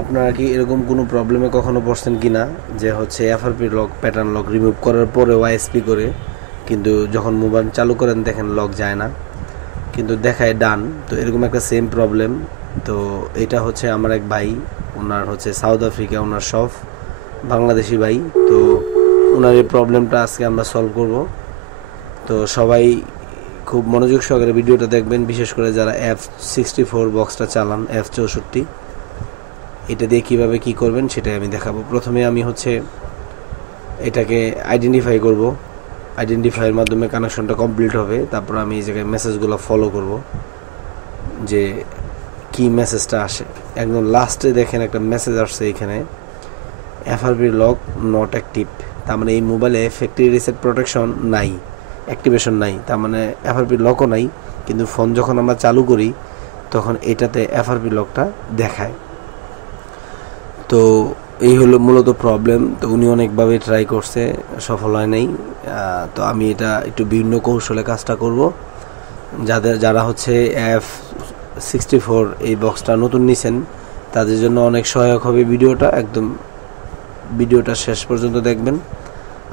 আপনারা কি এরকম কোনো প্রবলেমে কখনো পড়ছেন কি না যে হচ্ছে FRP lock pattern lock remove করার পরে ওয়াইএসপি করে কিন্তু যখন মোবাইল চালু করেন দেখেন লক যায় না কিন্তু দেখায় ডান। তো এরকম একটা সেম প্রবলেম। তো এটা হচ্ছে আমার এক ভাই, ওনার হচ্ছে সাউথ আফ্রিকা, ওনার সব বাংলাদেশি ভাই। তো ওনার এই প্রবলেমটা আজকে আমরা সলভ করব। তো সবাই খুব মনোযোগ সহকারে ভিডিওটা দেখবেন, বিশেষ করে যারা F64 বক্সটা চালান, F64 এটা দিয়ে কীভাবে কী করবেন সেটাই আমি দেখাবো। প্রথমে আমি হচ্ছে এটাকে আইডেন্টিফাই করব, আইডেন্টিফাইয়ের মাধ্যমে কানেকশনটা কমপ্লিট হবে। তারপর আমি এই জায়গায় মেসেজগুলো ফলো করব যে কি মেসেজটা আসে। একদম লাস্টে দেখেন একটা মেসেজ আসছে এখানে, এফআরপি লক নট অ্যাক্টিভ। তার মানে এই মোবাইলে ফ্যাক্টরি রিসেট প্রোটেকশন নাই, অ্যাক্টিভেশন নাই, তার মানে এফআরপি লকও নাই। কিন্তু ফোন যখন আমরা চালু করি তখন এটাতে এফআরপি লকটা দেখায়। তো এই হলো মূলত প্রবলেম। তো উনি অনেকভাবে ট্রাই করছে, সফল হয় নাই। তো আমি এটা একটু বিভিন্ন কৌশলে কাজটা করব। যারা হচ্ছে F64 এই বক্সটা নতুন নিছেন তাদের জন্য অনেক সহায়ক হবে ভিডিওটা। একদম ভিডিওটা শেষ পর্যন্ত দেখবেন,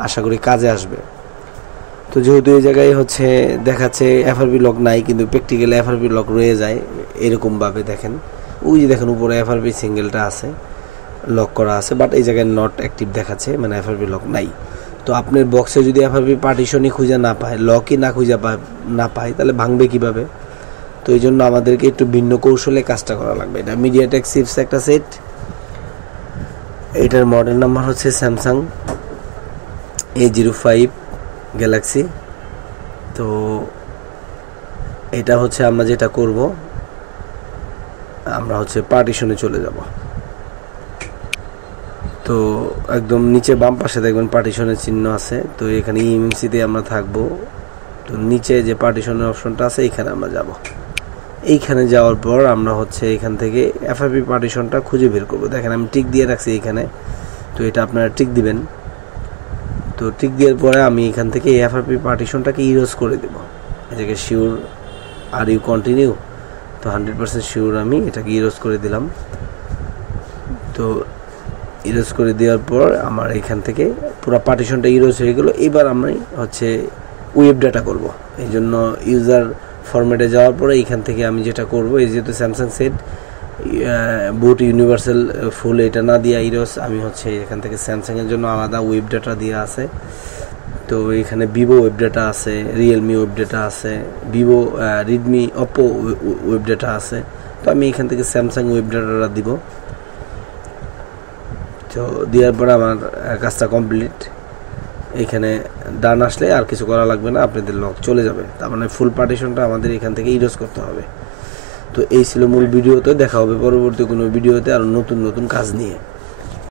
আশা করি কাজে আসবে। তো যেহেতু এই জায়গায় হচ্ছে দেখাচ্ছে এফআরপি লক নাই কিন্তু প্র্যাকটিক্যালি এফআরপি লক রয়ে যায়, এরকমভাবে দেখেন, ওই যে দেখেন উপরে এফআরপি সিঙ্গেলটা আছে, লক করা আছে, বাট এই জায়গায় নট অ্যাক্টিভ দেখাচ্ছে, মানে এফআরপি লক নাই। তো আপনার বক্সে যদি এফআরপি পার্টিশনই খুঁজে না পায়, লকই না পায় তাহলে ভাঙবে কিভাবে? তো এই জন্য আমাদেরকে একটু ভিন্ন কৌশলে কাজটা করা লাগবে। এটা মিডিয়াটেক চিপস একটা সেট, এটার মডেল নাম্বার হচ্ছে স্যামসাং A05 গ্যালাক্সি। তো এটা হচ্ছে আমরা যেটা করব, আমরা হচ্ছে পার্টিশনে চলে যাব। তো একদম নিচে বাম পাশে দেখবেন পার্টিশনের চিহ্ন আছে। তো এখানে ইএমসিতে আমরা থাকবো। তো নিচে যে পার্টিশনের অপশনটা আছে এখানে আমরা যাব। এইখানে যাওয়ার পর আমরা হচ্ছে এখান থেকে এফআরপি পার্টিশনটা খুঁজে বের করব। দেখেন আমি টিক দিয়ে রাখছি এখানে, তো এটা আপনারা টিক দিবেন। তো টিক দেওয়ার পরে আমি এখান থেকে এফআরপি পার্টিশনটাকে ইরেজ করে দেব। এটাকে শিওর আর ইউ কন্টিনিউ, তো 100% শিওর আমি এটাকে ইরেজ করে দিলাম। তো ইরেজ করে দেওয়ার পর আমার এখান থেকে পুরো পার্টিশনটা ইরেজ হয়ে গেল। এবার আমি হচ্ছে ওয়েব ডাটা করব। এই জন্য ইউজার ফরম্যাটে যাওয়ার পরে এইখান থেকে আমি যেটা করব, এই যেহেতু স্যামসাং সেট বুট ইউনিভার্সাল ফুল এটা না দিয়ে ইরেজ, আমি হচ্ছে এখান থেকে স্যামসাংয়ের জন্য আলাদা ওয়েব ডাটা দিয়ে আছে। তো এখানে ভিভো ওয়েব ডাটা আছে, রিয়েলমি ওয়েব ডাটা আছে, Vivo Redmi Oppo web data আছে। তো আমি এখান থেকে স্যামসাং ওয়েব ডাটাটা দিব। তো দেওয়ার পরে আমার কাজটা কমপ্লিট। এখানে ডান আসলে আর কিছু করা লাগবে না, আপনাদের লক চলে যাবে। তার মানে ফুল পার্টিশনটা আমাদের এখান থেকে ইরেজ করতে হবে। তো এই ছিল মূল ভিডিওতে। দেখা হবে পরবর্তী কোনো ভিডিওতে আরও নতুন নতুন কাজ নিয়ে।